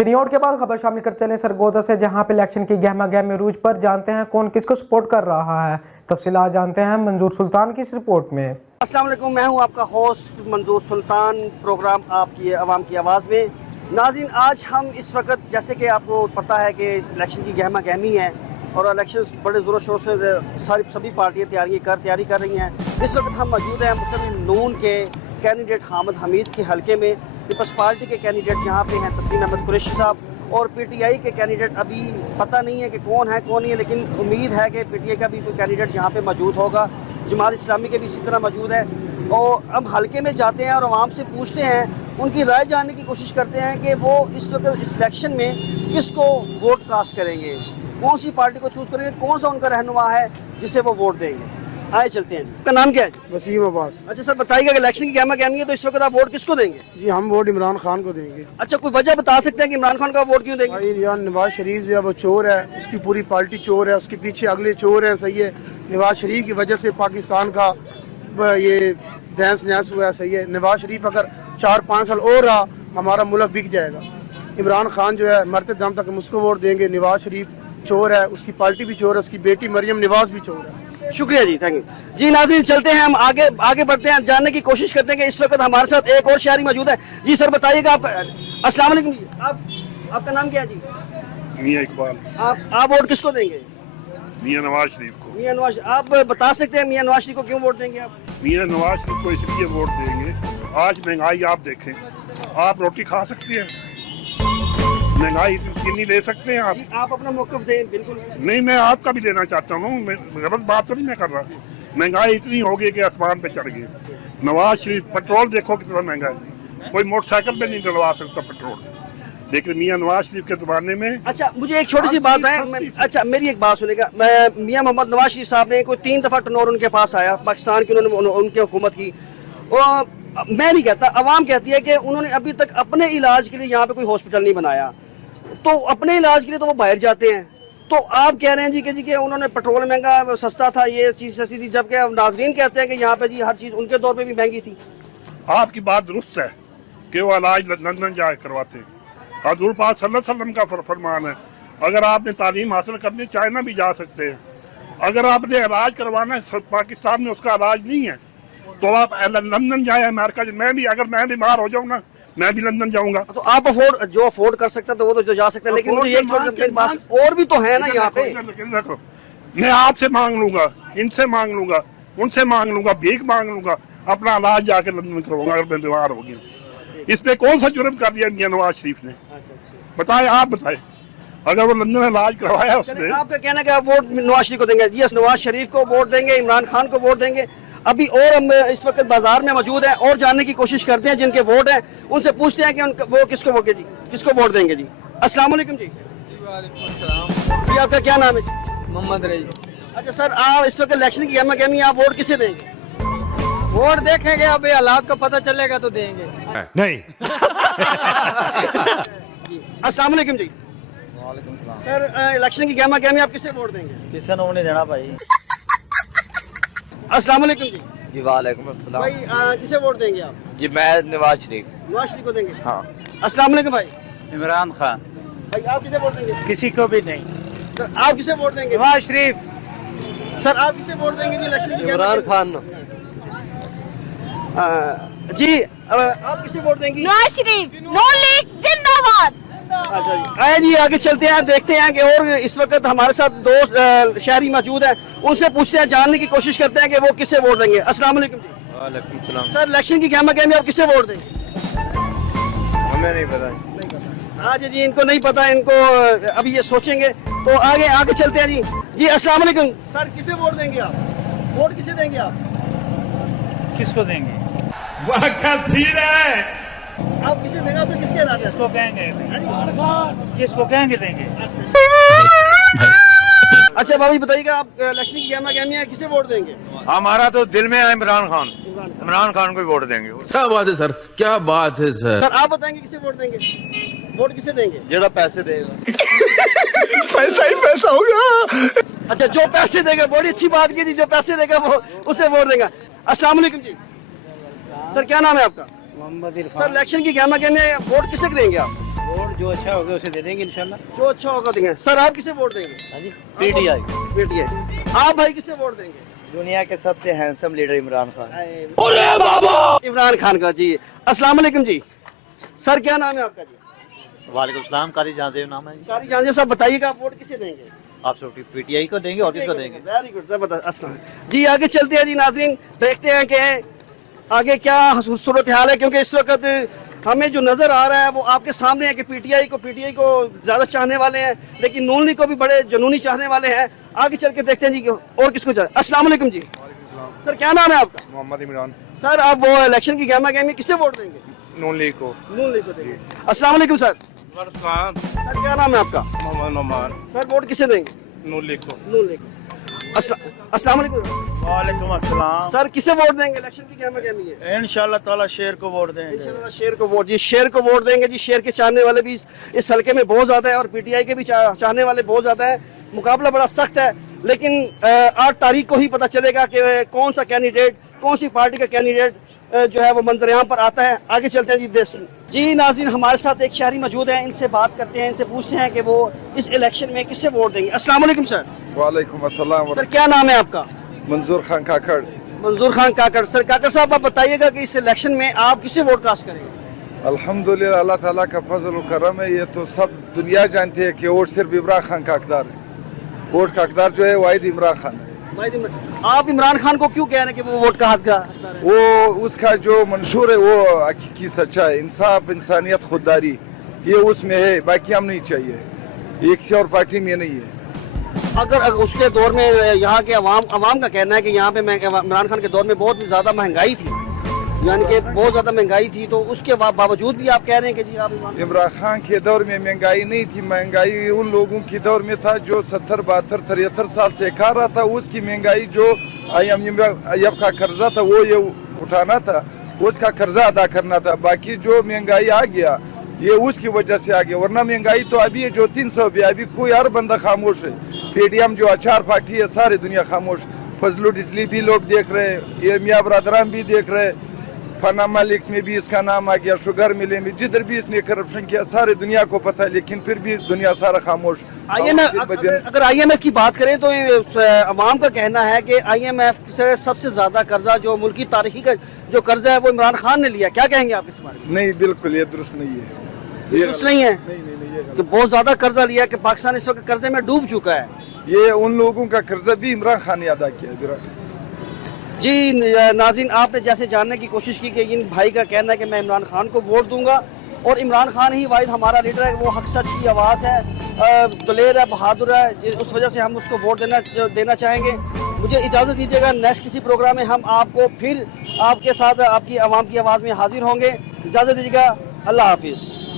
चिन्योट के बाद खबर शामिल कर चले सरगोदा से, जहां पे इलेक्शन की गहमा गहमी रूज पर जानते हैं कौन किसको सपोर्ट कर रहा है। तफसीलात जानते हैं मंजूर सुल्तान की इस रिपोर्ट में। अस्सलाम वालेकुम, मैं हूं आपका होस्ट मंजूर सुल्तान, प्रोग्राम आपकी आवाम की आवाज़ में। नाज़रीन, आज हम इस वक्त, जैसे कि आपको पता है कि इलेक्शन की गहमा गहमी है और इलेक्शन बड़े ज़ोरों शोर से सभी पार्टियाँ तैयारी कर रही हैं। इस वक्त हम मौजूद हैं मुस्लिम नून के कैंडिडेट हामिद हमीद के हलके में। पीपल्स पार्टी के कैंडिडेट यहाँ पे हैं तस्लीम अहमद कुरैशी साहब, और पीटीआई के कैंडिडेट अभी पता नहीं है कि कौन है कौन नहीं है, लेकिन उम्मीद है कि पीटीआई का भी कोई कैंडिडेट यहाँ पे मौजूद होगा। जमात इस्लामी के भी इसी तरह मौजूद है। और अब हलके में जाते हैं और आवाम से पूछते हैं, उनकी राय जानने की कोशिश करते हैं कि वो इस वक्त इस इलेक्शन में किसको वोट कास्ट करेंगे, कौन सी पार्टी को चूज़ करेंगे, कौन सा उनका रहनुमा है जिसे वो वोट देंगे। आए चलते हैं जी। आपका नाम क्या है जी? वसीम अब्बास। अच्छा सर, बताइएगा कि इलेक्शन की गहमा गहमी है, तो इस वक्त आप वोट किसको देंगे? जी हम वोट इमरान खान को देंगे। अच्छा, कोई वजह बता सकते हैं कि इमरान खान का वोट क्यों देंगे? भाई यार नवाज शरीफ जो है वो चोर है, उसकी पूरी पार्टी चोर है, उसके पीछे अगले चोर हैं, सही है। नवाज शरीफ की वजह से पाकिस्तान का ये तहस नहस हुआ है, सही है। नवाज शरीफ अगर 4-5 साल और रहा, हमारा मुल्क बिक जाएगा। इमरान खान जो है मरते दम तक हम उसको वोट देंगे। नवाज शरीफ चोर है, उसकी पार्टी भी चोर है, उसकी बेटी मरियम नवाज भी चोर है। शुक्रिया जी, थैंक यू जी। नाज़रीन, चलते हैं, हम आगे बढ़ते हैं, जानने की कोशिश करते हैं कि इस वक्त हमारे साथ एक और शहरी मौजूद है। जी सर, बताइएगा आपका। अस्सलाम वालेकुम जी, आपका नाम क्या है जी? मियां इकबाल। आप वोट किसको देंगे? मियां नवाज शरीफ को। मियां नवाज, आप बता सकते हैं मियां नवाज शरीफ को क्यों वोट देंगे आप? मियां नवाज शरीफ को इसलिए वोट देंगे, आज महंगाई आप देखें, आप रोटी खा सकते हैं? महंगाई कितनी ले सकते हैं आप? जी, आप अपना मौक़िफ़ दें। बिल्कुल नहीं, मैं आपका भी लेना चाहता हूँ, मैं गलत बात तो नहीं मैं कर रहा। महंगाई इतनी हो गई कि आसमान पे चढ़ गई। नवाज शरीफ, पेट्रोल देखो कितना महंगा है, कोई मोटरसाइकिल पे नहीं डलवा सकता पेट्रोल, लेकिन मियां नवाज शरीफ के ज़माने में। अच्छा, मुझे एक छोटी सी बात है। अच्छा, मेरी एक बात सुनेगा। मैं मियां मोहम्मद नवाज शरीफ साहब ने कोई 3 दफ़ा टर्नओवर उनके पास आया पाकिस्तान की, उन्होंने उनकी हुकूमत की। और मैं नहीं कहता, अवाम कहती है कि उन्होंने अभी तक अपने इलाज के लिए यहाँ पे कोई हॉस्पिटल नहीं बनाया, तो अपने इलाज के लिए तो वो बाहर जाते हैं। तो आप कह रहे हैं जी कि उन्होंने पेट्रोल महंगा सस्ता था, ये चीज़ सस्ती थी, जबकि नाजरीन कहते हैं कि यहाँ पे जी हर चीज़ उनके दौर पे भी महंगी थी। आपकी बात दुरुस्त है कि वो इलाज लंदन जाए करवाते हैं। हज़ूर पाक सल्लल्लाहु अलैहि वसल्लम का फरमान है, अगर आपने तालीम हासिल करनी चाइना भी जा सकते हैं। अगर आपने इलाज करवाना है पाकिस्तान में, उसका इलाज नहीं है, तो आप लंदन जाए, अमेरिका। अगर मैं बीमार हो जाऊँ ना, मैं भी लंदन जाऊंगा। तो आप अफोर्ड कर सकते हैं तो वो तो जा सकते हैं, लेकिन मुझे एक छोटी बात और भी तो है ना यहाँ पे। मैं आपसे मांग लूंगा, इनसे मांग लूंगा, उनसे मांग लूंगा, भीख मांग लूंगा, अपना इलाज जाके लंदन करवाऊंगा अगर मैं बीमार हो गया। इस पे कौन सा जुर्म कर दिया मियां नवाज शरीफ ने? बताए, आप बताए, अगर वो लंदन इलाज करवाया उसने। आपका कहना है कि आप वोट नवाज शरीफ को देंगे? जी, नवाज शरीफ को वोट देंगे, इमरान खान को वोट देंगे। अभी और हम इस वक्त बाजार में मौजूद हैं और जानने की कोशिश करते हैं जिनके वोट हैं, उनसे पूछते हैं कि वो किसको वोट देंगे जी। अस्सलाम वालेकुम जी। जी, आपका क्या नाम है जी? मोहम्मद रईस। अच्छा सर, आप इस वक्त इलेक्शन की गहमा गहमी, आप वोट किसे देंगे? वोट देखेंगे, अभी हालात का पता चलेगा तो देंगे। नहीं। अस्सलाम वालेकुम जी। वालेकुम सलाम। सर, इलेक्शन की गहमा गहमी, आप किसे वोट देंगे? किसी ने नहीं देना भाई। अस्सलाम वालेकुम जी। जी वालेकुम अस्सलाम। भाई, किसे वोट देंगे आप? जी मैं नवाज शरीफ। नवाज शरीफ को देंगे। हाँ। अस्सलाम वालेकुम भाई। इमरान खान। भाई, आप किसे वोट देंगे? किसी को भी नहीं। सर, आप किसे वोट देंगे? नवाज शरीफ। सर, आप किसे वोट देंगे जी इलेक्शन की? इमरान खान। जी, आप किसे वोट देंगी? नवाज शरीफ। नून लीग जिंदाबाद। अच्छा जी, आए जी, आगे चलते हैं, देखते हैं कि और इस वक्त हमारे साथ दो शहरी मौजूद हैं, उनसे पूछते हैं, जानने की कोशिश करते हैं कि वो किसे वोट देंगे। अस्सलाम वालेकुम जी। वालेकुम सलाम। सर, इलेक्शन की गहमा गहमी, आप किसे वोट देंगे? हमें नहीं पता। आज जी, इनको नहीं पता, इनको अभी ये सोचेंगे। तो आगे चलते हैं जी। जी, अस्सलाम वालेकुम। सर, किसे वोट देंगे आप? वोट किसे देंगे आप? किसको देंगे? वह क्या सीन है? आप किसे देंगे? आप तो किसके इरादे हैं? किसको कहेंगे? किसको कहेंगे देंगे? अच्छा भाभी, बताइएगा, आप इलेक्शन की गहमा गहमी है, किसे वोट देंगे? हमारा तो दिल में है इमरान खान। इमरान खान को वोट देंगे। क्या बात है सर, क्या बात है सर। सर, आप बताएंगे किसे वोट देंगे? वोट किसे देंगे? जेड़ा पैसे देगा। पैसा ही पैसा होगा। अच्छा, जो पैसे देगा, बड़ी अच्छी बात की थी, जो पैसे देगा वो उसे वोट देगा। अस्सलाम वालेकुम जी। सर, क्या नाम है आपका? मोहम्मद सर, इलेक्शन की गहमा गहमी, वोट किसे देंगे आप? वोट जो अच्छा होगा उसे दे देंगे इंशाल्लाह। जो अच्छा होगा देंगे। सर आप किसे वोट देंगे? पीटीआई। पीटीआई। आप भाई किसे वोट देंगे? दुनिया के सबसे हैंडसम लीडर इमरान खान। इमरान खान का जी। अस्सलाम वालेकुम जी। सर क्या नाम है आपका जी? वालेकुम सलाम, कारी जहाँदेव नाम है। कारी जानजेब साहब बताइएगा आप वोट किसे देंगे? आप सब पीटीआई को देंगे और किसको देंगे? वेरी गुड, जबरदस्त। अस्सलाम जी। आगे चलते हैं जी नाज़रीन, देखते हैं कि आगे क्या सूरत हाल है, क्योंकि इस वक्त हमें जो नज़र आ रहा है वो आपके सामने है कि पीटीआई को ज़्यादा चाहने वाले हैं, लेकिन नून लीग को भी बड़े जुनूनी चाहने वाले हैं। आगे चल के देखते हैं जी और किसको चाहे। अस्सलाम वालेकुम जी। सर क्या नाम है आपका? मोहम्मद इमरान। सर आप वो इलेक्शन की गहमा गहमी किससे वोट देंगे? नून लीग को। नून लीग को देंगे। अस्सलाम वालेकुम सर। सर क्या नाम है आपका? मोहम्मद नोमान। सर वोट किसे देंगे? नून लीग को। नून लीग को। अस्सलाम वालेकुम। वालेकुम अस्सलाम। सर किसे वोट देंगे? इलेक्शन की गहमा गहमी है। इंशाल्लाह ताला शेर को वोट देंगे। इंशाल्लाह शेर को वोट जी, शेर को वोट देंगे जी। शेर के चाहने वाले भी इस हल्के में बहुत ज़्यादा है और पीटीआई के भी चाहने वाले बहुत ज़्यादा है। मुकाबला बड़ा सख्त है, लेकिन 8 तारीख को ही पता चलेगा कि कौन सा कैंडिडेट, कौन सी पार्टी का कैंडिडेट जो है वो मंजर-ए-आम पर आता है। आगे चलते हैं जी। जी नाज़रीन, हमारे साथ एक शहरी मौजूद है, इनसे बात करते हैं, इनसे पूछते हैं कि वो इस इलेक्शन में किससे वोट देंगे। अस्सलाम वालेकुम सर। वालेकुम अस्सलाम। सर क्या नाम है आपका? मंजूर खान काकड़। मंजूर खान काकड़। सर काकड़ साहब आप बताइएगा कि इस इलेक्शन में आप किसे वोट कास्ट करेंगे? अल्हम्दुलिल्लाह, अल्लाह ताला का फजल और करम है। ये तो सब दुनिया जानती है कि वोट सिर्फ इमरान खान का हकदार है। वोट का हकदार जो है वाहिद इमरान खान है। आप इमरान खान को क्यों कह रहे हैं कि वो वोट का हकदार है? वो उसका जो मंशूर है वो हकीकी सच्चाई, इंसाफ, इंसानियत, खुददारी, ये उसमें है। बाकी हम नहीं चाहिए, एक से और पार्टी में नहीं है। अगर उसके दौर में यहाँ के अवाम का कहना है कि यहाँ पे इमरान खान के दौर में बहुत ज़्यादा महंगाई थी, यानी कि बहुत ज़्यादा महंगाई थी, तो उसके बावजूद भी आप कह रहे हैं कि जी आप इमरान खान के दौर में महंगाई नहीं थी। महंगाई उन लोगों के दौर में था जो 70, 72, 73 साल से खा रहा था। उसकी महंगाई जो IMF का कर्जा था वो ये उठाना था, उसका कर्जा अदा करना था। बाकी जो महंगाई आ गया ये उसकी वजह से आ गया, वरना महंगाई तो अभी है जो 300 पे, अभी कोई हर बंदा खामोश है। PDM जो अचार पार्टी है सारी दुनिया खामोश। फजलुल इसलिए भी लोग देख रहे हैं, ये मियाँ बरादरान भी देख रहे हैं, पनामा लीक्स में भी इसका नाम आ गया, शुगर मिले में जिधर भी इसने करप्शन किया सारी दुनिया को पता है, लेकिन फिर भी दुनिया सारा खामोश। अगर IMF की बात करें तो अवाम का कहना है कि IMF से सबसे ज़्यादा कर्जा जो मुल्की तारीखी का जो कर्जा है वो इमरान खान ने लिया। क्या कहेंगे आप इस बारे में? नहीं, बिल्कुल ये दुरुस्त नहीं है। दुरुस्त नहीं है नहीं, कि बहुत ज़्यादा कर्जा लिया कि पाकिस्तान इस वक्त कर्जे में डूब चुका है। ये उन लोगों का कर्जा भी इमरान खान ने अदा किया। जी नाज़रीन, आपने जैसे जानने की कोशिश की कि इन भाई का कहना है कि मैं इमरान खान को वोट दूंगा और इमरान खान ही वाहिद हमारा लीडर है, वो हक सच की आवाज़ है, दलेर है, बहादुर है, उस वजह से हम उसको वोट देना चाहेंगे। मुझे इजाज़त दीजिएगा, नेक्स्ट किसी प्रोग्राम में हम आपको फिर आपके साथ आपकी आवाम की आवाज़ में हाजिर होंगे। इजाज़त दीजिएगा, अल्लाह हाफिज़।